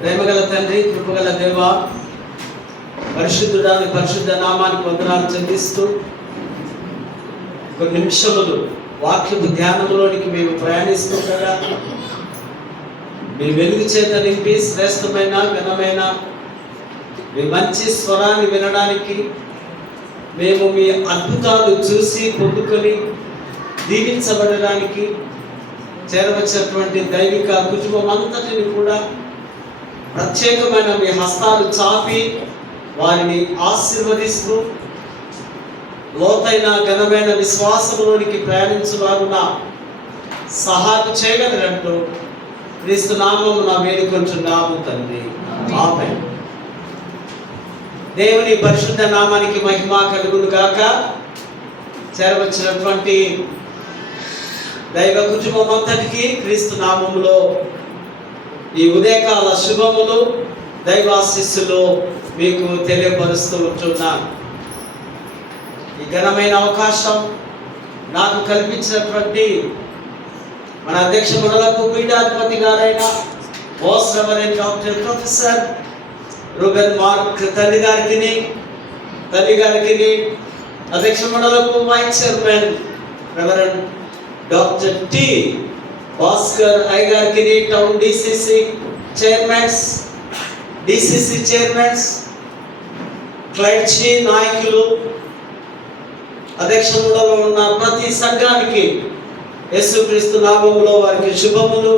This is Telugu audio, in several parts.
ప్రేమగల తండ్రి, కృపగల దేవ, పరిశుద్ధుడాని పరిశుద్ధ నామానికి వందనాలు చెల్లిస్తూ కొన్ని నిమిషములు వాక్యపు ధ్యానంలోనికి మేము ప్రయాణిస్తుండగా మీ వెలుగు చేత నింపి శ్రేష్టమైన ఘనమైన మీ మంచి స్వరాన్ని వినడానికి, మేము మీ అద్భుతాలు చూసి పొందుకొని దీవించబడడానికి చేరవచ్చినటువంటి దైవిక కుటుంబం అంతటిని కూడా ప్రత్యేకమైన మీ హస్తాలు చాపి వారిని ఆశీర్వదిస్తూ లోతైన ఘనమైన విశ్వాసంలోనికి ప్రయాణించులాగున సహాయం చేయగలరంటూ క్రీస్తు నామమున వేడుకొంచున్నాము తండ్రి, ఆమేన్. దేవుని పరిశుద్ధ నామానికి మహిమ కలుగును గాక. చేరవచ్చినటువంటి దైవ కుటుంబం అంతటికి క్రీస్తు నామములో ఈ ఉదయకాల శుభములు, దైవాశీస్సులు మీకు తెలియపరుస్తూ ఉంటున్నాను. ఈ ఘనమైన అవకాశం నాకు కల్పించినటువంటి మన అధ్యక్ష మండలకు పీఠాధిపతి గారైన most reverend doctor professor Ruben Mark తల్లి గారికి, అధ్యక్ష మండలకు vice chairman reverend doctor T Bhaskar ఐ గారికి, టౌన్ డిసిసి చైర్మన్స్, క్లైడ్చి నాయకులు, అధ్యక్ష మండలిలో ఉన్న ప్రతి సంఘానికి యేసుక్రీస్తు నామములో వారికి శుభములు.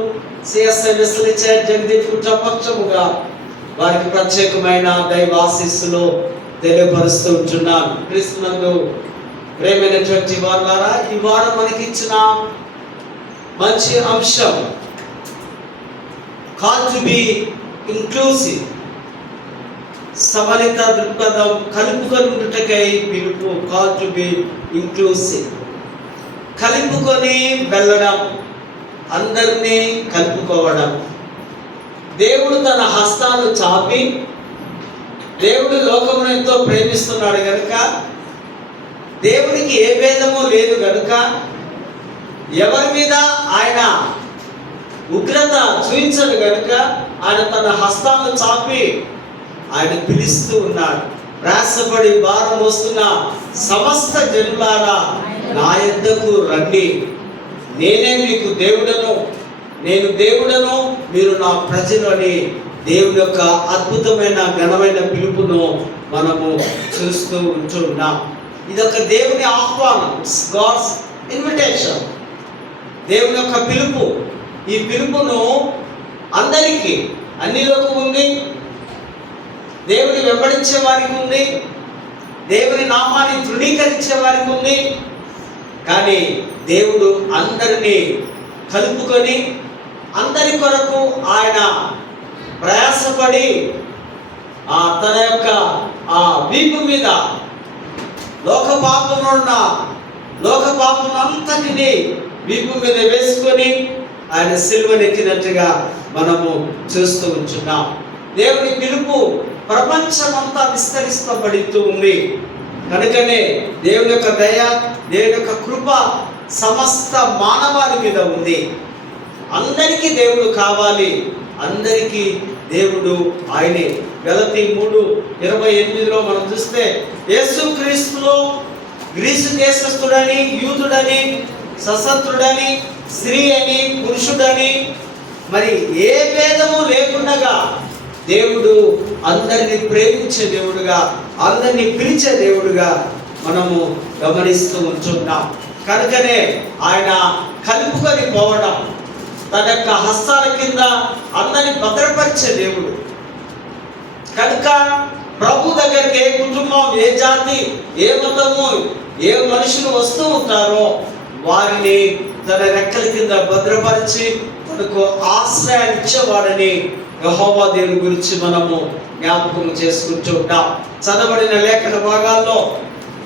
సిఎస్ఐ వెస్లీ చర్చ్ జగదీప్ పక్షముగా వారికి ప్రత్యేకమైన దైవ ఆశీస్సులు తెలియపరుస్తూ ఉంటున్నాను. క్రీస్తునందు ప్రేమైనటువంటి వారులారా, ఈ వారం మనకి ఇచ్చిన మంచి అంశం కాల్ టు బి ఇంక్లూసివ్. సమలిత దృక్పథం, కలుపుకొని ఉండుటకై పిలుపు. కాల్ టు బి ఇంక్లూసివ్, కలుపుకొని వెళ్ళడం, అందరినీ కలుపుకోవడం. దేవుడు తన హస్తాలు చాపి, దేవుడు లోకమును ఎంతో ప్రేమిస్తున్నాడు గనుక, దేవునికి ఏ భేదము లేదు గనుక, ఎవరి మీద ఆయన ఉగ్రత చూపించడు గనుక ఆయన తన హస్తాలను చాపి ఆయన పిలుస్తూ ఉన్నాడు. ప్రయాసపడి భారం వస్తున్న సమస్త జనులారా నా యొద్దకు రండి, నేనే మీకు దేవుడను, నేను దేవుడను, మీరు నా ప్రజలు అని దేవుని యొక్క అద్భుతమైన ఘనమైన పిలుపును మనము చూస్తూ ఉంటున్నాం. ఇదొక దేవుని ఆహ్వానం, గాడ్స్ ఇన్విటేషన్, దేవుని యొక్క పిలుపు. ఈ పిలుపును అందరికీ, అన్నిలోకి ఉంది, దేవుని వెంబడించే వారికి ఉంది, దేవుని నామాన్ని తృణీకరించే వారికి ఉంది. కానీ దేవుడు అందరినీ కలుపుకొని అందరి కొరకు ఆయన ప్రయాసపడి తన యొక్క వీపు మీద లోక పాపం అంతటిని వీపు మీద వేసుకొని ఆయన సిలువనెక్కినట్టుగా మనము చూస్తూ ఉంటున్నాం. దేవుని పిలుపు ప్రపంచమంతా విస్తరిస్తబడుతూ ఉంది కనుకనే దేవుని యొక్క దయ, దేవుని యొక్క కృప సమస్త మానవాళి మీద ఉంది. అందరికీ దేవుడు కావాలి, అందరికీ దేవుడు ఆయనే. గలతీ 3:28 మనం చూస్తే, యేసుక్రీస్తులో గ్రీసు దేశస్థుడని, యూదుడని, సశస్త్రుడని, స్త్రీ అని, పురుషుడని, మరి ఏ భేదము లేకుండా దేవుడు అందరినీ ప్రేమించే దేవుడుగా, అందరినీ పిలిచే దేవుడుగా మనము గమనిస్తూ ఉంటున్నాం. కనుకనే ఆయన కలుపుకొని పోవడం, తన యొక్క హస్తాల కింద అందరినీ భద్రపరిచే దేవుడు కనుక ప్రభు దగ్గరికి ఏ కుటుంబం, ఏ జాతి, ఏ మతము, ఏ మనుషులు వస్తూ ఉంటారో వారిని తన రెక్కల కింద భద్రపరిచి మనకు ఆశ్రయాన్ని ఇచ్చేవాడని యెహోవా దేవుని గురించి మనము జ్ఞాపకం చేసుకుంటూ ఉంటాం. చదవబడిన లేఖన భాగాల్లో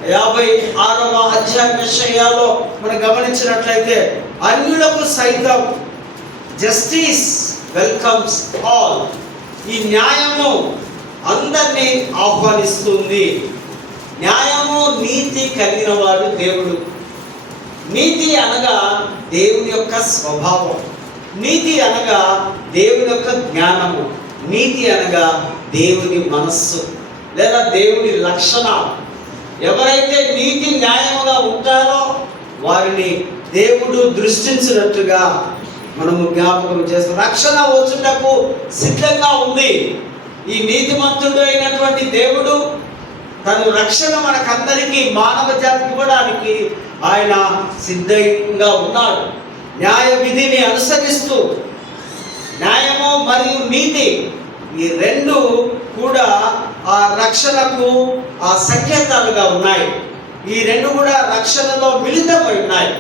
56వ అధ్యాయంలో మనం గమనించినట్లయితే, అన్యులకు సైతం జస్టిస్ వెల్కమ్స్ ఆల్. ఈ న్యాయము అందరినీ ఆహ్వానిస్తుంది. న్యాయము, నీతి కలిగిన వాడు దేవుడు. నీతి అనగా దేవుని యొక్క స్వభావం, నీతి అనగా దేవుని యొక్క జ్ఞానము, నీతి అనగా దేవుని మనస్సు లేదా దేవుని లక్షణాలు. ఎవరైతే నీతి న్యాయముగా ఉంటారో వారిని దేవుడు దృష్టించినట్టుగా మనము జ్ఞాపకం చేస్తాం. రక్షణ వచ్చుటకు సిద్ధంగా ఉంది. ఈ నీతిమంతుడు అయినటువంటి దేవుడు తన రక్షణ మనకందరికీ మానవ జాతికి ఇవ్వడానికి ఆయన సిద్ధంగా ఉన్నాడు. న్యాయ విధిని అనుసరిస్తూ న్యాయము మరియు నీతి ఈ రెండు కూడా ఆ రక్షణకు ఆ సంకేతాలుగా ఉన్నాయి. ఈ రెండు కూడా రక్షణలో మిళితమై ఉన్నాయి.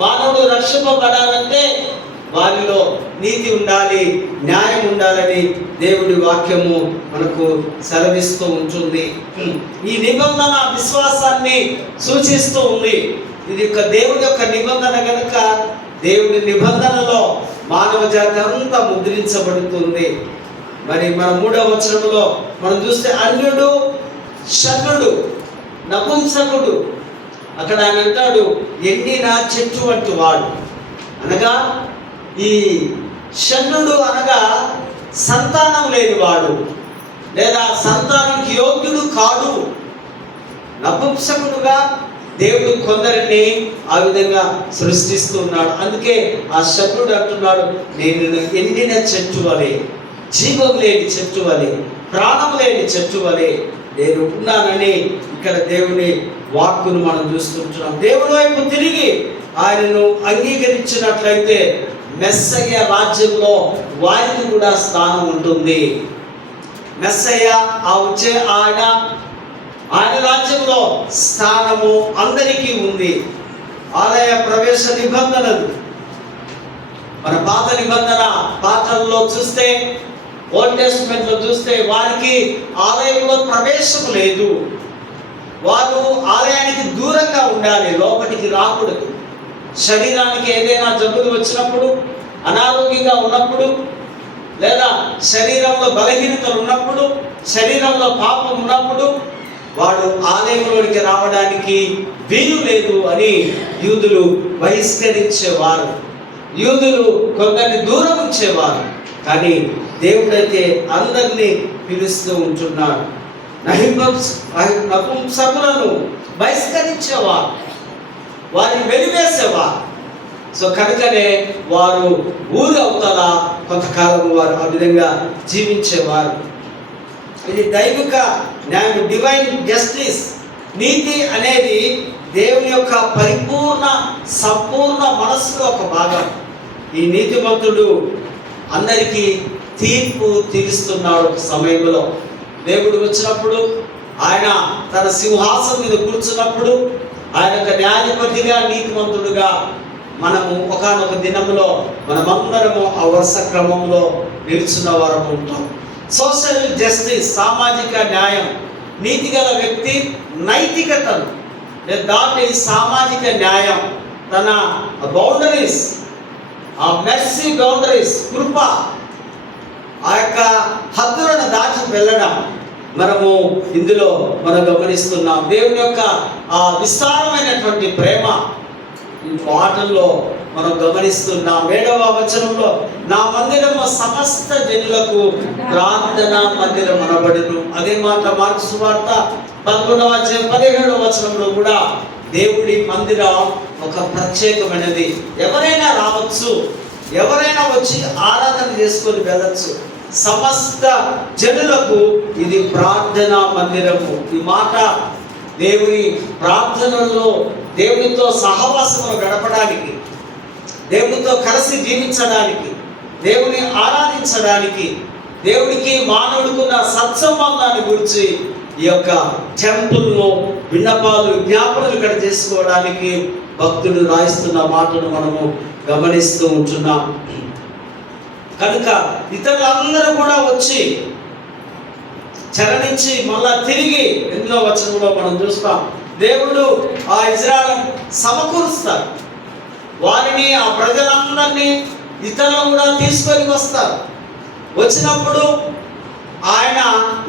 మానవుడు రక్షింపబడాలంటే వారిలో నీతి ఉండాలి, న్యాయం ఉండాలని దేవుడి వాక్యము మనకు సెలవిస్తూ ఉంటుంది. ఈ నిబంధన విశ్వాసాన్ని సూచిస్తూ ఉంది. ఇది ఒక దేవుడి యొక్క నిబంధన కనుక దేవుడి నిబంధనలో మానవ జాతి అంతా ముద్రించబడుతుంది. మరి మన 3వ వచనంలో మనం చూస్తే అన్యుడు, శనుడు, నపుంసకుడు, అక్కడ ఆయన అంటాడు ఎండిన చెట్టు వంటి వాడు. అనగా ఈ శనుడు అనగా సంతానం లేనివాడు లేదా సంతానానికి యోగ్యుడు కాదు. నపుంసకుడుగా దేవుడు కొందరిని ఆ విధంగా సృష్టిస్తున్నాడు. అందుకే ఆ శనుడు అంటున్నాడు, నేను ఎండిన చెట్టు వలె, జీవం లేని చెట్టు వలె, ప్రాణం లేని చెట్టు వలె నేను ఉన్నానని ఇక్కడ దేవుని వాక్కును మనం చూస్తుంటున్నాం. దేవుని వైపు తిరిగి ఆయనను అంగీకరించినట్లయితే మెస్సయ్య రాజ్యంలో వారికి కూడా స్థానం ఉంటుంది. మెస్సయ్య వచ్చే ఆయన రాజ్యంలో స్థానము అందరికీ ఉంది. ఆలయ ప్రవేశ నిబంధనలు మన పాత నిబంధన పాత్రల్లో చూస్తే, ఓల్డ్ టెస్టిమెంట్ లో చూస్తే వారికి ఆలయంలో ప్రవేశం లేదు. వారు ఆలయానికి దూరంగా ఉండాలి, లోపలికి రాకూడదు. శరీరానికి ఏదైనా జబ్బులు వచ్చినప్పుడు, అనారోగ్యంగా ఉన్నప్పుడు, లేదా శరీరంలో బలహీనతలు ఉన్నప్పుడు, శరీరంలో పాపం ఉన్నప్పుడు వాడు ఆలయంలోనికి రావడానికి వీలు లేదు అని యూదులు బహిష్కరించేవారు. యూదులు కొందరిని దూరం ఉంచేవారు. కానీ దేవుడైతే అందరినీ పిలుస్తూ ఉంటున్నాడు. నపుంసకులను బహిష్కరించేవారు, వారిని వెలివేసేవారు. సో కనుకనే వారు ఊరు అవతల కొంతకాలం వారు ఆ విధంగా జీవించేవారు. ఇది దైవిక న్యాయం, డివైన్ జస్టిస్. నీతి అనేది దేవుని యొక్క పరిపూర్ణ సంపూర్ణ మనస్సులో ఒక భాగం. ఈ నీతిమంతుడు అందరికీ తీర్పు తీరుస్తున్నాడు. సమయంలో దేవుడు వచ్చినప్పుడు, ఆయన తన సింహాసనం మీద కూర్చున్నప్పుడు ఆయన యొక్క న్యాయపతిగా, నీతిమంతుడుగా మనము ఒకానొక దినంలో మనమందరము ఆ వరుస క్రమంలో నిలుచున్న వారము ఉంటాం. సోషల్ జస్టిస్, సామాజిక న్యాయం. నీతి గల వ్యక్తి నైతికతను దాటి సామాజిక న్యాయం, తన బౌండరీస్, ఆ మెర్సీ బౌండరీస్, కృప, ఆ యొక్క హద్దులను దాటి వెళ్ళడం మనము ఇందులో మనం గమనిస్తున్నాం. దేవుని యొక్క ఆ విస్తారమైనటువంటి ప్రేమ వాటల్లో మనం గమనిస్తున్నాం. 7వ వచనంలో నా మందిరము సమస్త జనులకు ప్రార్థనా మందిరం అనబడును. అదే మాట మార్కు సువార్త 11వ అధ్యాయం 17వ వచనంలో కూడా దేవుడి మందిరం ఒక ప్రత్యేకమైనది. ఎవరైనా రావచ్చు, ఎవరైనా వచ్చి ఆరాధన చేసుకొని వెళ్ళచ్చు. సమస్త జనులకు ఇది ప్రార్థనా మందిరము. ఈ మాట దేవుని ప్రార్థనలో దేవునితో సహవాసములు గడపడానికి, దేవునితో కలిసి జీవించడానికి, దేవుని ఆరాధించడానికి, దేవుడికి మానవుడికున్న సత్సంబంధాన్ని గురించి ఈ యొక్క టెంపుల్లో విన్నపాలు, విజ్ఞాపనలు ఇక్కడ చేసుకోవడానికి భక్తులు రాయిస్తున్న మాటను మనము గమనిస్తూ ఉంటున్నాం. కనుక ఇతరులందరూ కూడా వచ్చి చరణించి మళ్ళా తిరిగి 8వ వచనంలో మనం చూస్తాం, దేవుడు ఆ ఇజ్రాయెల్ సమకూరుస్తారు. వారిని, ఆ ప్రజలందరినీ ఇతరులు కూడా తీసుకొని వస్తారు. వచ్చినప్పుడు ఆయన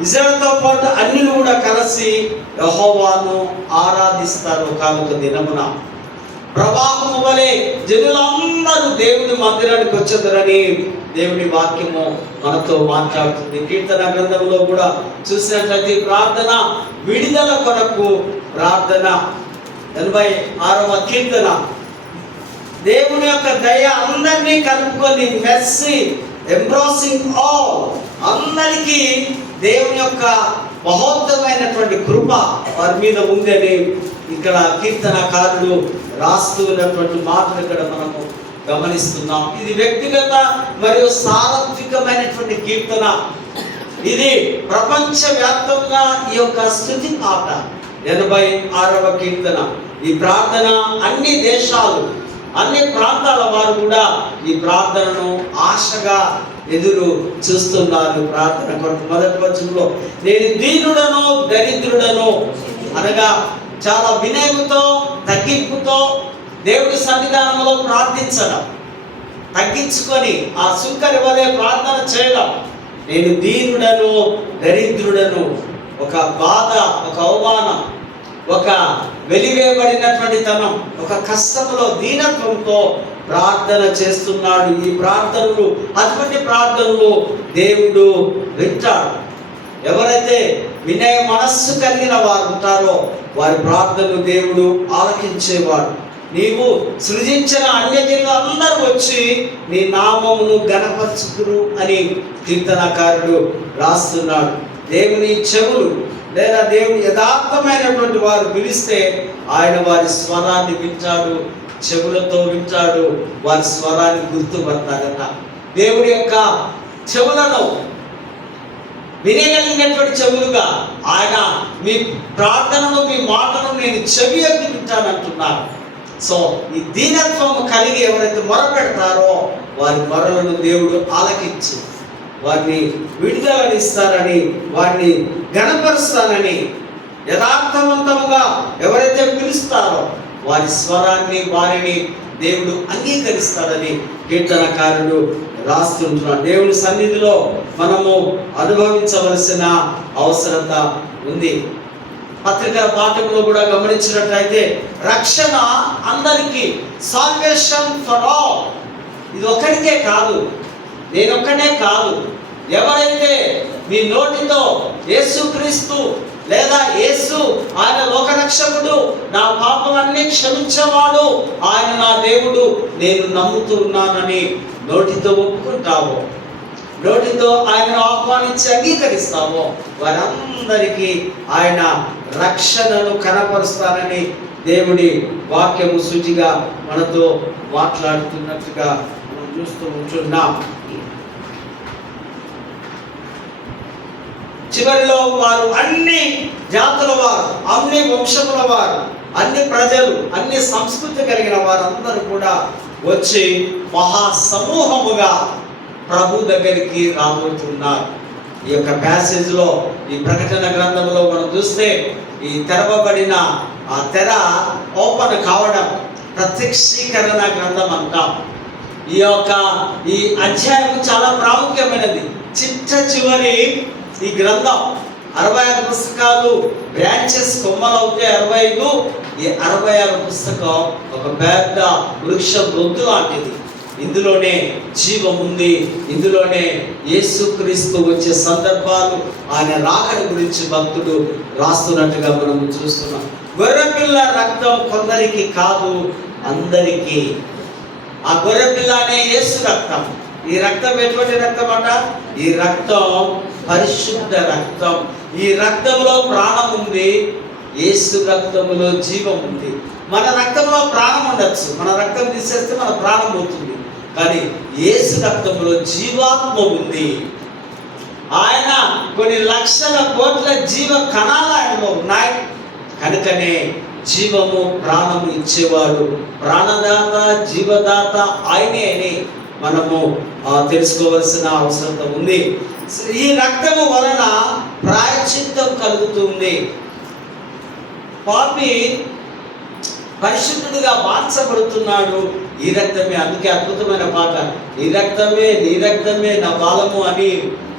ఇజ్రాయెల్తో పాటు అన్యులు కూడా కలిసి యెహోవాను ఆరాధిస్తారు. కానుక దినమున ప్రవాహము వలె జనులందరూ దేవుని మందిరానికి వచ్చేదరని దేవుని వాక్యము మనతో మాట్లాడుతుంది. కీర్తన గ్రంథంలో కూడా చూసినట్లయితే ప్రార్థన విడుదల కొరకు ప్రార్థన 86వ కీర్తన. దేవుని యొక్క దయ అందరినీ కలుపుకొని, మెర్సీ ఎంబ్రాసింగ్ ఆల్, అందరికీ దేవుని యొక్క మహోత్తమైనటువంటి కృప వారి మీద ఉందని ఇక్కడ కీర్తనకారుడు రాస్తూ ఉన్నటువంటి మాటలు ఇక్కడ మనము గమనిస్తున్నాం. ఇది వ్యక్తిగత మరియు సార్వత్రికమైనటువంటి కీర్తన. ఇది ప్రపంచవ్యాప్తంగా ఈ యొక్క స్తుతి పాట. 86వ కీర్తన. ఈ ప్రార్థన అన్ని దేశాలు, అన్ని ప్రాంతాల వారు కూడా ఈ ప్రార్థనను ఆశగా ఎదురు చూస్తున్నారు. ప్రార్థన కొరకు మొదటి వచనంలో నేను దీనుడను దరిద్రుడను అనగా చాలా వినయముతో తగ్గింపుతో దేవుడి సన్నిధానంలో ప్రార్థించడం, తగ్గించుకొని ఆ సుంకరి వలె ప్రార్థన చేయడం. నేను దీనుడను దరిద్రుడను, ఒక బాధ, ఒక అవమానం, ఒక వెలివేయబడినటువంటి తనం, ఒక కష్టంలో దీనత్వంతో ప్రార్థన చేస్తున్నాడు. ఈ ప్రార్థనలు, అటువంటి ప్రార్థనలు దేవుడు వింటాడు. ఎవరైతే వినయ మనస్సు కలిగిన వారు ఉంటారో వారి ప్రార్థనలు దేవుడు ఆలకించేవాడు. నీవు సృజించిన అన్యజనులు అందరూ వచ్చి నీ నామమును ఘనపరచుదురు అని కీర్తనకారుడు రాస్తున్నాడు. దేవుని చెవులు లేదా దేవుని యథార్థమైనటువంటి వారు పిలిస్తే ఆయన వారి స్వరాన్ని వింటాడు, చెవులతో వింటాడు, వారి స్వరాన్ని గుర్తుపడతాడట. దేవుడి యొక్క చెవులను వినగలిగినటువంటి చెవులుగా ఆయన మీ ప్రార్థనను, మీ మాటను నేను చెవి ఎత్తి వింటానంటున్నారు. సో ఈ దీనత్వం కలిగి ఎవరైతే మొరపెడతారో వారి మొరలను దేవుడు ఆలకించి వారిని విడుదలనిస్తారని, వారిని ఘనపరుస్తానని, యథార్థవంతముగా ఎవరైతే పిలుస్తారో వారి స్వరాన్ని, వారిని దేవుడు అంగీకరిస్తాడని కీర్తనకారుడు రాస్తుంటున్నాడు. దేవుని సన్నిధిలో మనము అనుభవించవలసిన అవసరత ఉంది. పత్రికల పాఠంలో కూడా గమనించినట్లయితే రక్షణ అందరికీ, సాల్వేషన్ ఫర్ ఆల్. ఇది ఒక్కడికే కాదు, నేనొక్కడే కాదు. ఎవరైతే మీ నోటితో యేసుక్రీస్తు లేదా యేసు ఆయన లోకరక్షకుడు, నా పాపలన్నీ క్షమించేవాడు, ఆయన నా దేవుడు, నేను నమ్ముతున్నానని నోటితో ఒప్పుకుంటావో, నోటితో ఆయనను ఆహ్వానించి అంగీకరిస్తావో వారందరికీ ఆయన రక్షణను కనపరుస్తానని దేవుడి వాక్యము సూటిగా మనతో మాట్లాడుతున్నట్టుగా మనం చూస్తూ ఉంటున్నాం. చివరిలో వారు అన్ని జాతుల వారు, అన్ని వంశముల వారు, అన్ని ప్రజలు, అన్ని సంస్కృతి కలిగిన వారందరూ కూడా వచ్చి మహాసమూహముగా ప్రభు దగ్గరికి రాబోతున్నారు. ఈ యొక్క ప్యాసేజ్లో, ఈ ప్రకటన గ్రంథంలో మనం చూస్తే ఈ తెరవబడిన ఆ తెర ఓపెన్ కావడం ప్రత్యక్షీకరణ గ్రంథం అంటాం. ఈ అధ్యాయం చాలా ప్రాముఖ్యమైనది. చిట్ట చివరి ఈ గ్రంథం 65 పుస్తకాలు, బ్రాంచెస్ కొమ్మలు అవుతే 65. ఈ 66 పుస్తకం ఒక పెద్ద వృక్ష బొద్దు లాంటిది. ఇందులోనే జీవం ఉంది. ఇందులోనే యేసుక్రీస్తు వచ్చే సందర్భాలు, ఆయన రాకడ గురించి భక్తుడు రాస్తున్నట్టుగా మనం చూస్తున్నాం. గొర్రెపిల్ల రక్తం కొందరికి కాదు, అందరికీ. ఆ గొర్రెపిల్ల అనే యేసు రక్తం. ఈ రక్తం ఎటువంటి రక్తం అట? ఈ రక్తం పరిశుద్ధ రక్తం. ఈ రక్తంలో ప్రాణం ఉంది. యేసు రక్తంలో జీవం ఉంది. మన రక్తంలో ప్రాణం ఉండొచ్చు, మన రక్తం తీసేస్తే మన ప్రాణం పోతుంది. కానీ యేసు రక్తంలో జీవాత్మ ఉంది. ఆయన కొన్ని లక్షల కోట్ల జీవ కణాలు ఆయనలో ఉన్నాయి. కనుకనే జీవము, ప్రాణము ఇచ్చేవాడు, ప్రాణదాత, జీవదాత ఆయనే అని మనము తెలుసుకోవాల్సిన అవసరం ఉంది. ఈ రక్తము వలన ప్రాయశ్చిత్తం కలుగుతుంది. పాపి పరిశుద్ధుడిగా మార్చబడుతున్నాడు. ఈ రక్తమే. అందుకే అద్భుతమైన పాట, ఈ రక్తమే, నీ రక్తమే నా బాలము అని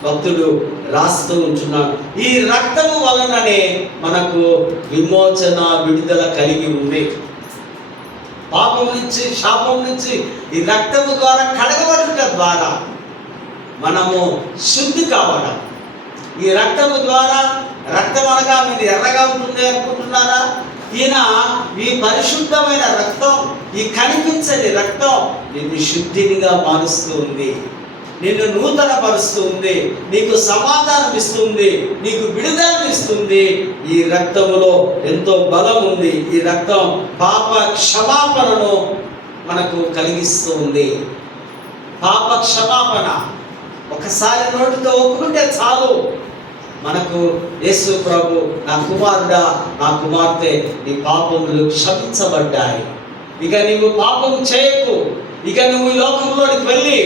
భక్తుడు రాస్తూ ఉంటున్నాడు. ఈ రక్తము వలననే మనకు విమోచన, విడుదల కలిగి ఉంది. పాపం నుంచి, శాపం నుంచి ఈ రక్తము ద్వారా కడగబడుట ద్వారా మనము శుద్ధి కావడం. ఈ రక్తము ద్వారా, రక్తం అనగా మీరు ఎర్రగా ఉంటుంది అనుకుంటున్నారా? ఈయన ఈ పరిశుద్ధమైన రక్తం, ఈ కనిపించని రక్తం నిన్ను శుద్ధినిగా మారుస్తూ ఉంది, నిన్ను నూతన పరుస్తూ ఉంది, నీకు సమాధానం ఇస్తుంది, నీకు విడుదల ఇస్తుంది. ఈ రక్తములో ఎంతో బలం ఉంది. ఈ రక్తం పాప క్షమాపణను మనకు కలిగిస్తూ ఉంది. పాప క్షమాపణ ఒకసారి నోటితో ఒప్పుకుంటే చాలు. మనకు యేసు ప్రభు, నా కుమారుడా, నా కుమార్తె, నీ పాపములు క్షమించబడ్డాయి, ఇక నీవు పాపం చేయకు, ఇక నువ్వు లోకంలోనికి వెళ్ళి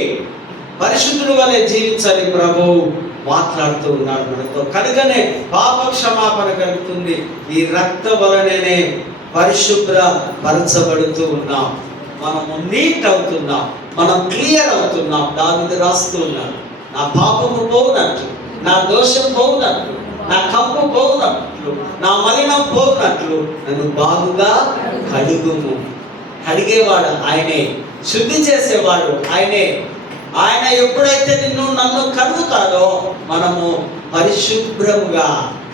పరిశుద్ధుడు వలె జీవించాలి ప్రభు మాట్లాడుతూ ఉన్నాడు మనతో. కనుకనే పాప క్షమాపణ కలుగుతుంది. ఈ రక్త వలననే పరిశుభ్ర పరచబడుతూ ఉన్నాం, మనము నీట్ అవుతున్నాం, మనం క్లియర్ అవుతున్నాం. దావీదు రాస్తూ ఉన్నాడు, నా పాపము పోవునట్లు, నా దోషం పోవునట్లు, నా కంపు పోవునట్లు, నా మలినం పోవునట్లు నన్ను బాగుగా కడుగుము. కడిగేవాడు ఆయనే, శుద్ధి చేసేవాడు ఆయనే. ఆయన ఎప్పుడైతే నన్ను కడుగుతాడో మనము పరిశుభ్రముగా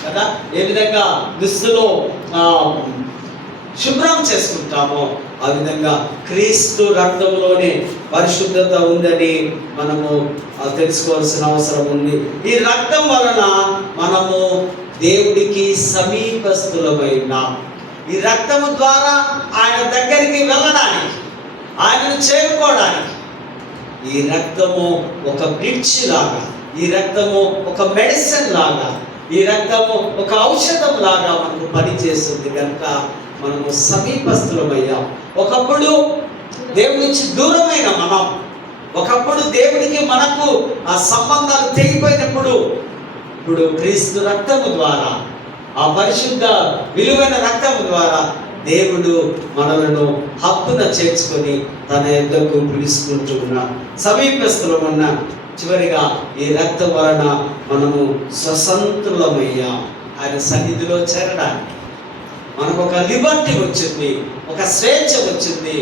కదా, ఏ విధంగా దుస్తులో శుభ్రం చేసుకుంటామో ఆ విధంగా క్రీస్తు రక్తంలోనే పరిశుద్ధత ఉందని మనము తెలుసుకోవాల్సిన అవసరం ఉంది. ఈ రక్తం వలన మనము దేవుడికి సమీపస్తులమై ఉన్నాం. ఈ రక్తము ద్వారా ఆయన దగ్గరికి వెళ్ళడానికి, ఆయనను చేరుకోవడానికి ఈ రక్తము ఒక బ్రిడ్జ్ లాగా, ఈ రక్తము ఒక మెడిసిన్ లాగా, ఈ రక్తము ఒక ఔషధం లాగా మనకు పనిచేస్తుంది. కనుక మనము సమీపస్తులమయ్యాం. ఒకప్పుడు దేవుడి నుంచి దూరమైన మనం, ఒకప్పుడు దేవుడికి మనకు ఆ సంబంధాలు తెగిపోయినప్పుడు, ఇప్పుడు క్రీస్తు రక్తము ద్వారా, ఆ పరిశుద్ధ విలువైన రక్తము ద్వారా దేవుడు మనలను హక్కున చేర్చుకొని తన యొద్దకు పిలుచుకుంటూ ఉన్నాం. సమీపస్తులమన్న చివరిగా ఈ రక్తం వలన మనము స్వతంత్రులమయ్యాం. ఆయన సన్నిధిలో చేరడానికి మనకు ఒక లిబర్టీ వచ్చింది, ఒక స్వేచ్ఛ వచ్చింది.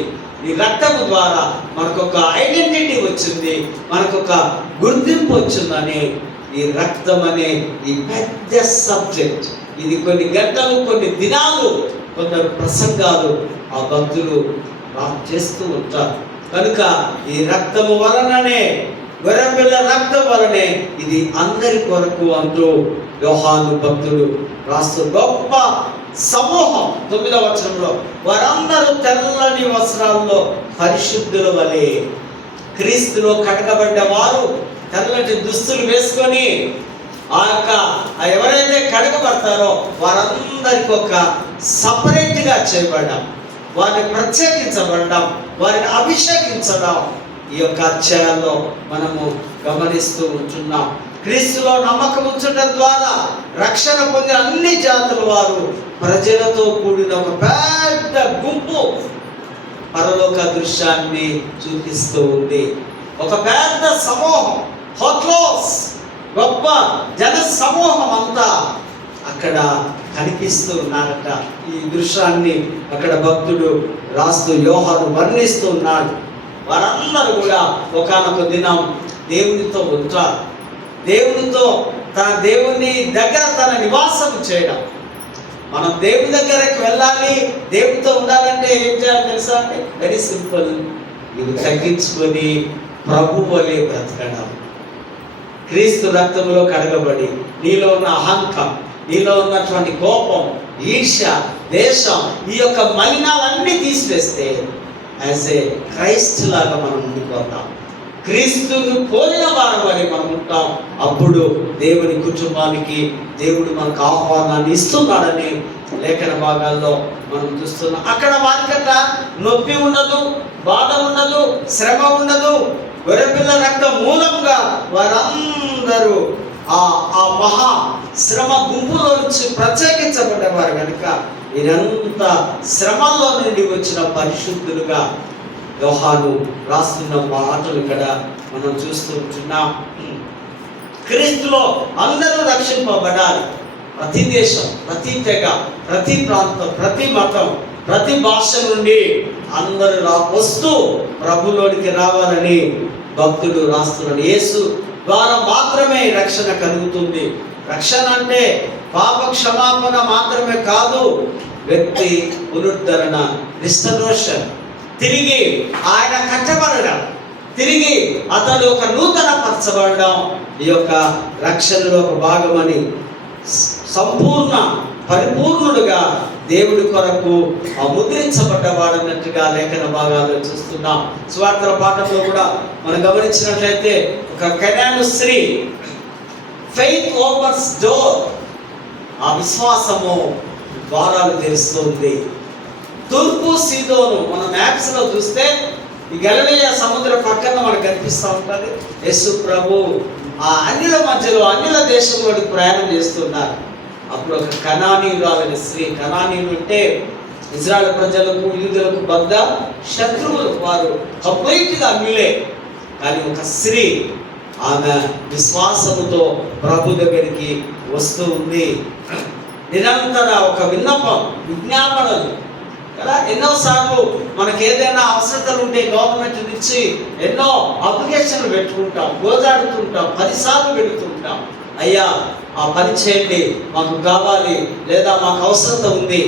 ఈ రక్తము ద్వారా మనకు ఒక ఐడెంటిటీ వచ్చింది, మనకు ఒక గుర్తింపు వచ్చిందని ఈ రక్తం అనే ఈ పెద్ద సబ్జెక్ట్, ఇది కొన్ని గంటలు, కొన్ని దినాలు, కొందరు ప్రసంగాలు ఆ భక్తులు చేస్తూ ఉంటారు. కనుక ఈ రక్తము వలననే, గొర్రెపిల్ల రక్తం వలనే ఇది అందరి కొరకు అంటూ యోహాను భక్తుడు రాస్తూ, గొప్ప సమూహం 9వ వచనంలో వారందరూ తెల్లని వస్త్రాల్లో పరిశుద్ధుల వలె, క్రీస్తులో కడగబడ్డ వారు తెల్లటి దుస్తులు వేసుకొని ఎవరైతే కడగబడతారో వారందరికి ఒక సపరేట్గా చేయబడ్డాం, వారిని ప్రత్యేకించబడ్డాం, వారిని అభిషేకించడం ఈ యొక్క అధ్యాయాల్లో మనము గమనిస్తూ ఉంటున్నాం. క్రీస్తులో నమ్మకం ఉంచడం ద్వారా రక్షణ పొందిన అన్ని జాతుల వారు ప్రజలతో కూడిన ఒక పెద్ద గుంపు పరలోక దృశ్యాన్ని చూపిస్తూ ఉంది. ఒక పెద్ద సమూహం, హోట్లోస్, గొప్ప జన సమూహం అంతా అక్కడ కనిపిస్తూ ఉన్నారట. ఈ దృశ్యాన్ని అక్కడ భక్తుడు రాస్తూ యోహాను వర్ణిస్తూ ఉన్నాడు. వారందరూ కూడా ఒకానొక దినం దేవునితో ఉంటారు. దేవునితో తన దేవుని దగ్గర తన నివాసం చేయడం. మనం దేవుని దగ్గరకు వెళ్ళాలి, దేవునితో ఉండాలంటే ఏం చేయాలి తెలుసా అంటే వెరీ సింపుల్, ఇవి తగ్గించుకొని ప్రభు వలె బ్రతకడం. క్రీస్తు రక్తంలో కడగబడి నీలో ఉన్న అహంకారం, నీలో ఉన్నటువంటి కోపం, ఈర్ష్య, దేశం, ఈ యొక్క మలినాలన్నీ తీసివేస్తే యాజ్ ఏ క్రైస్ట్ లాగా మనం ఉండిపోతాం. క్రీస్తును పోలిన వారి వలె మనం ఉంటాం. అప్పుడు దేవుని కుటుంబానికి దేవుడు మనకు ఆహ్వానాన్ని ఇస్తున్నాడని లేఖన భాగాల్లో మనం చూస్తున్నాం. అక్కడ వారికట నొప్పి ఉండదు, బాధ ఉండదు, శ్రమ ఉండదు. గొర్రెపిల్ల రక్తం మూలంగా వారందరూ ఆ మహా శ్రమ గుంపులో నుంచి ప్రత్యేకించబడ్డవారు కనుక వీరంతా శ్రమల్లో నుండి వచ్చిన పరిశుద్ధులుగా యోహాను రాస్తున్న మాటలు ఇక్కడ మనం చూస్తూ ఉంటున్నాం. క్రీస్తులో అందరూ రక్షింపబడాలి. ప్రతి దేశం, ప్రతి తెగ, ప్రతి ప్రాంతం, ప్రతి మతం ప్రతి భాష నుండి అందరూ వస్తూ ప్రభులోనికి రావాలని భక్తుడు రాస్తున్నాడు. యేసు ద్వారా మాత్రమే రక్షణ కలుగుతుంది. రక్షణ అంటే పాప క్షమాపణ మాత్రమే కాదు, వ్యక్తి పునరుద్ధరణ, రిస్టరేషన్, తిరిగి ఆయన కట్టబడడం, తిరిగి అతడు ఒక నూతన పరచబడడం ఈ యొక్క రక్షణలో ఒక భాగమని, సంపూర్ణ పరిపూర్ణుడుగా దేవుడి కొరకు ముద్రించబడ్డవాడన్నట్టుగా లేఖన భాగాల్లో చూస్తున్నాం. సువార్తల పాఠంలో కూడా మనం గమనించినట్లయితే ఒక కనాను స్త్రీ, ఫెయిత్ ఓపెన్స్ డోర్, ఆ విశ్వాసము ద్వారాలు తెరుస్తుంది. తూర్పు సీదోను మన మ్యాప్స్ లో చూస్తే ఈ గలిలయ సముద్ర పక్కన మనకు కనిపిస్తూ ఉంటుంది. యేసు ప్రభు ఆ అన్యుల మధ్యలో, అన్యుల దేశంలోకి ప్రయాణం చేస్తున్నారు. అప్పుడు ఒక కనానీయురాలైన స్త్రీ, కనానీయులు అంటే ఇజ్రాయెల్ ప్రజలకు, యూదులకు బద్ద శత్రువులు, వారు కంప్లీట్గా అన్యులే. కానీ ఒక స్త్రీ ఆమె విశ్వాసముతో ప్రభు దగ్గరికి వస్తూ ఉంది. నిరంతర ఒక విన్నపం, విజ్ఞాపనలు కదా. ఎన్నోసార్లు మనకు ఏదైనా అవసరతలు ఉంటే గవర్నమెంట్ నుంచి ఎన్నో అప్లికేషన్లు పెట్టుకుంటాం, గోజాడుతుంటాం, 10 సార్లు పెడుతుంటాం. అయ్యా ఆ పని చేయండి, మాకు కావాలి, లేదా మాకు అవసరత ఉంది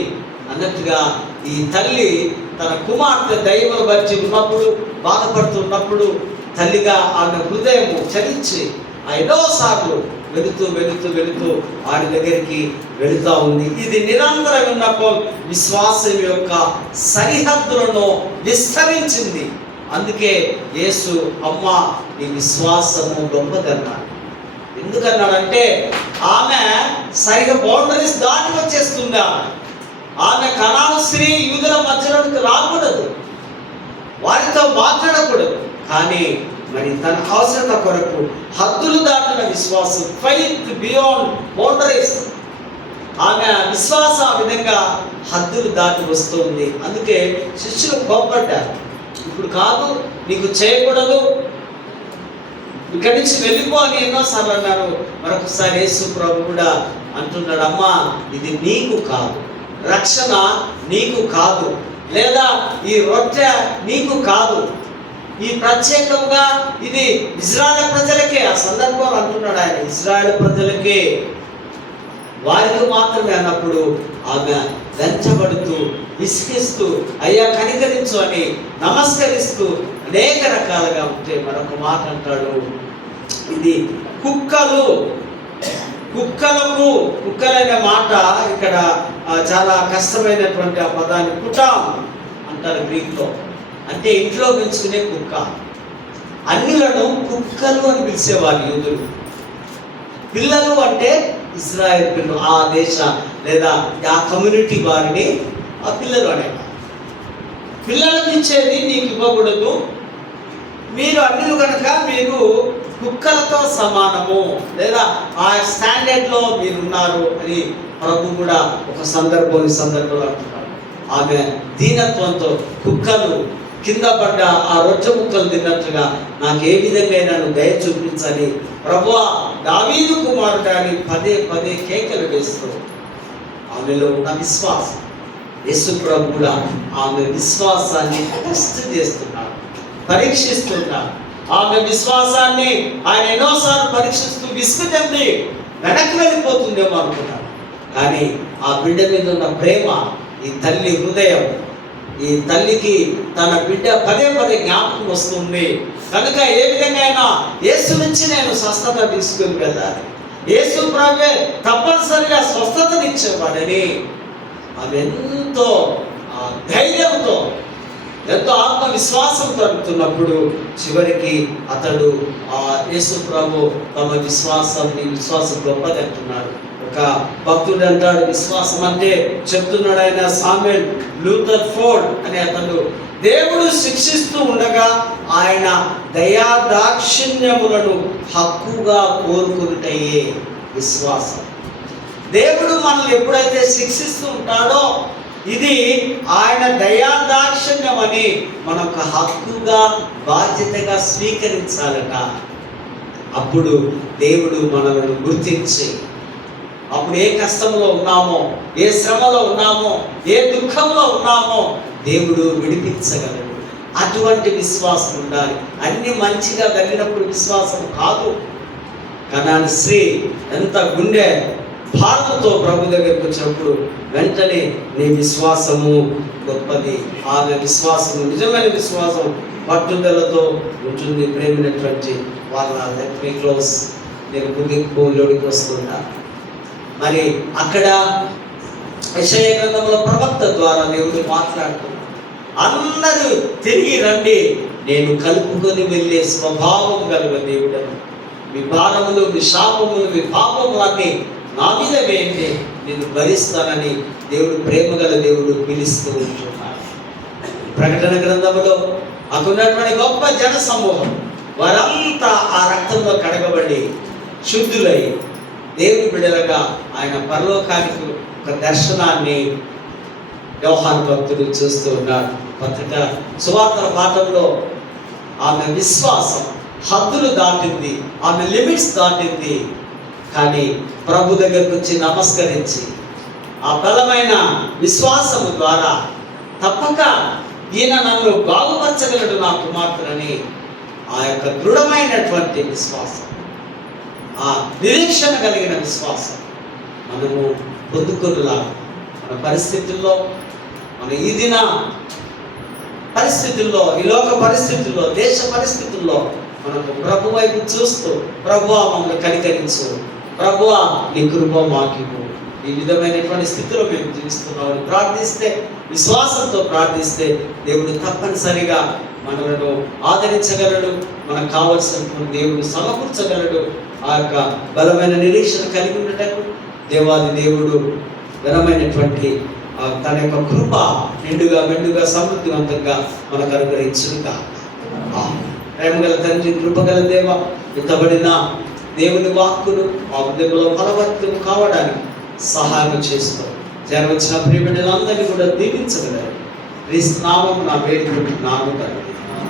అన్నట్టుగా ఈ తల్లి తన కుమార్తె దైవం బట్టి ఉన్నప్పుడు, బాధపడుతున్నప్పుడు తల్లిగా ఆమె హృదయం చలించి ఎన్నోసార్లు వెళుతూ వెళుతూ వెళుతూ వాడి దగ్గరికి వెళుతూ ఉంది. ఇది నిరంతర విన్నపం విశ్వాసం యొక్క సరిహద్దులను విస్తరించింది. అందుకే యేసు అమ్మ ఈ విశ్వాసము గొప్పదన్నాడు. ఎందుకన్నాడంటే ఆమె సరిగా బౌండరీస్ దాటి వచ్చేస్తుంది. ఆమె కనాను స్త్రీ యూదుల మధ్యలోకి రాకూడదు, వారితో మాట్లాడకూడదు. కానీ మరి తన అవసరత కొరకు హద్దులు దాటిన విశ్వాసం, ఫెయిత్ బియాండ్ బౌండరీస్, ఆమె విశ్వాసం ఆ విధంగా హద్దులు దాటి వస్తుంది. అందుకే శిష్యులు కోపడ్డారు. ఇప్పుడు కాదు, నీకు చేయకూడదు, ఇక్కడి నుంచి వెళ్ళిపో అని ఎన్నోసార్లు అన్నారు. మరొకసారి యేసు ప్రభు కూడా అంటున్నాడు, అమ్మా ఇది నీకు కాదు, రక్షణ నీకు కాదు, లేదా ఈ రొట్టె నీకు కాదు, ఈ ప్రత్యేకంగా ఇది ఇజ్రాయెల్ ప్రజలకే. ఆ సందర్భంలో అంటున్నాడు ఆయన, ఇజ్రాయెల్ ప్రజలకే, వారికి మాత్రమే అన్నప్పుడు ఆమె వెంచబడుతూ విసిగిస్తూ అయ్యా కనికరించు అని నమస్కరిస్తూ అనేక రకాలుగా ఉంటే మరొక మాట అంటాడు, ఇది కుక్కలనే మాట ఇక్కడ చాలా కష్టమైనటువంటి ఆ పదాన్ని కుటాం అంటారు గ్రీక్లో. అంటే ఇంట్లో పెంచుకునే కుక్క. అన్యులను కుక్కలు అని పిలిచేవారు యూదులు. పిల్లలు అంటే ఇజ్రాయెల్ పిల్లలు, ఆ దేశ లేదా ఆ కమ్యూనిటీ వారిని ఆ పిల్లలు అనేవారు. పిల్లలకు ఇచ్చేది నీకు ఇవ్వకూడదు, మీరు అన్యులు కనుక మీరు కుక్కలతో సమానము, లేదా ఆ స్టాండర్డ్లో మీరున్నారు అని ప్రభు కూడా ఒక సందర్భంలో అంటున్నాడు. ఆమె దీనత్వంతో కుక్కలు కింద పడ్డ ఆ రొట్టె ముక్కలు తిన్నట్టుగా నాకు ఏ విధంగా నన్ను దయ చూపించని ప్రభువా దావీదు కుమారుడు అని పదే పదే కేకలు వేస్తూ ఆమెలో ఉన్న విశ్వాసం, యేసు ప్రభు కూడా ఆమె విశ్వాసాన్ని టెస్ట్ చేస్తున్నాడు, పరీక్షిస్తున్నాడు. ఆమె విశ్వాసాన్ని ఆయన ఎన్నోసార్లు పరీక్షిస్తూ విసుగు చెంది వెనక్కి వెళ్ళిపోతుందేమో అనుకున్నాడు. కానీ ఆ బిడ్డ మీద ఉన్న ప్రేమ, ఈ తల్లి హృదయం, ఈ తల్లికి తన బిడ్డ పదే పదే జ్ఞాపకం వస్తుంది కనుక ఏ విధంగా అయినా యేసు నుంచి నేను స్వస్థత తీసుకుని వెళ్ళాలి, యేసు ప్రభువే తప్పనిసరిగా స్వస్థతనిచ్చేవాడని ఆమె ఎంతో ధైర్యంతో, ఎంతో ఆత్మవిశ్వాసంతో అడుగుతున్నప్పుడు చివరికి అతడు యేసు ప్రభు తమ విశ్వాసం గొప్పది అంటున్నాడు. ఒక భక్తుడు అంటాడు, విశ్వాసం అంటే చెప్తున్నాడు ఆయన సామ్యుయల్ రూథర్ఫోర్డ్ అనే అతడు, దేవుడు శిక్షిస్తూ ఉండగా ఆయన దయాదాక్షిణ్యములను హక్కుగా కోరుకున్నటయే విశ్వాసం. దేవుడు మనల్ని ఎప్పుడైతే శిక్షిస్తూ ఉంటాడో ఇది ఆయన దయాదాక్షిణ్యం అని మనకు హక్కుగా బాధ్యతగా స్వీకరించాలట. అప్పుడు దేవుడు మనలను గుర్తించి అప్పుడు ఏ కష్టంలో ఉన్నామో, ఏ శ్రమలో ఉన్నామో, ఏ దుఃఖంలో ఉన్నామో దేవుడు విడిపించగలడు. అటువంటి విశ్వాసం ఉండాలి. అన్ని మంచిగా కలిగినప్పుడు విశ్వాసం కాదు. కనాని స్త్రీ ఎంత గుండె భారంతో ప్రభు దగ్గరికి వచ్చినప్పుడు వెంటనే నీ విశ్వాసము గొప్పది. ఆమె విశ్వాసము, నిజమైన విశ్వాసం పట్టుదలతో ఉంటుంది. ప్రేమైనటువంటి వాళ్ళ లెట్ క్లోజ్, నేను ముగింపులోకి వస్తున్నా. మరి అక్కడ యెషయా గ్రంథంలో ప్రవక్త ద్వారా దేవుడు మాట్లాడుతున్నాడు. అందరూ తిరిగి రండి, నేను కలుపుకొని వెళ్ళే స్వభావం కలిగిన దేవుడను. మీ భారములు, మీ శాపములు, మీ పాపములన్నీ నా మీద వేయండి, నేను భరిస్తానని దేవుడు, ప్రేమ గల దేవుడు పిలుస్తూ ఉంటున్నాడు. ప్రకటన గ్రంథంలో అక్కడున్నటువంటి గొప్ప జన సమూహం వారంతా ఆ రక్తంలో కడగబడి శుద్ధులై దేవుని బిడ్డలుగా ఆయన పరలోకానికి ఒక దర్శనాన్ని యోహాను భక్తుడు చూస్తూ ఉన్నారు. పత్రిక సువార్తల పాఠంలో ఆమె విశ్వాసం హద్దులు దాటింది, ఆమె లిమిట్స్ దాటింది. కానీ ప్రభు దగ్గరకు వచ్చి నమస్కరించి ఆ బలమైన విశ్వాసము ద్వారా తప్పక ఈయన నన్ను బాగుపరచగలడు నా కుమార్తెనని ఆ యొక్క దృఢమైనటువంటి విశ్వాసం, ఆ నిరీక్షణ కలిగిన విశ్వాసం మనము పొందుకునేలాగా మన పరిస్థితుల్లో, మన ఈ దిన పరిస్థితుల్లో, ఈ లోక పరిస్థితుల్లో, దేశ పరిస్థితుల్లో మనకు ప్రభు వైపు చూస్తూ, ప్రభువా మమ్మల్ని కనికరించు, ప్రభువా నీ కృప మాకివ్వు, ఈ విధమైనటువంటి స్థితిలో మేము జీవిస్తున్నామని ప్రార్థిస్తే, విశ్వాసంతో ప్రార్థిస్తే దేవుడు తప్పనిసరిగా మనలను ఆదరించగలడు. మనకు కావలసినటువంటి దేవుడు సమకూర్చగలడు. ఆ యొక్క బలమైన నిరీక్షణ కలిగి ఉండటకు దేవాది దేవుడు ఘనమైనటువంటి తన యొక్క కృప నిండుగా మెండుగా సమృద్ధివంతంగా మనకు అనుగ్రహించుగా. ప్రేమగల తండ్రి, కృపగల దేవ, ఎత్తబడిన దేవుని వాక్కులు ఆ హృదయంలో ఫలవర్తం కావడానికి సహాయం చేస్తాం. జరవచ్చిన ప్రియ బిడ్డలందరినీ కూడా దీవించగలరు. క్రీస్తు నామమున వేడుకుంటున్నాము తండ్రి.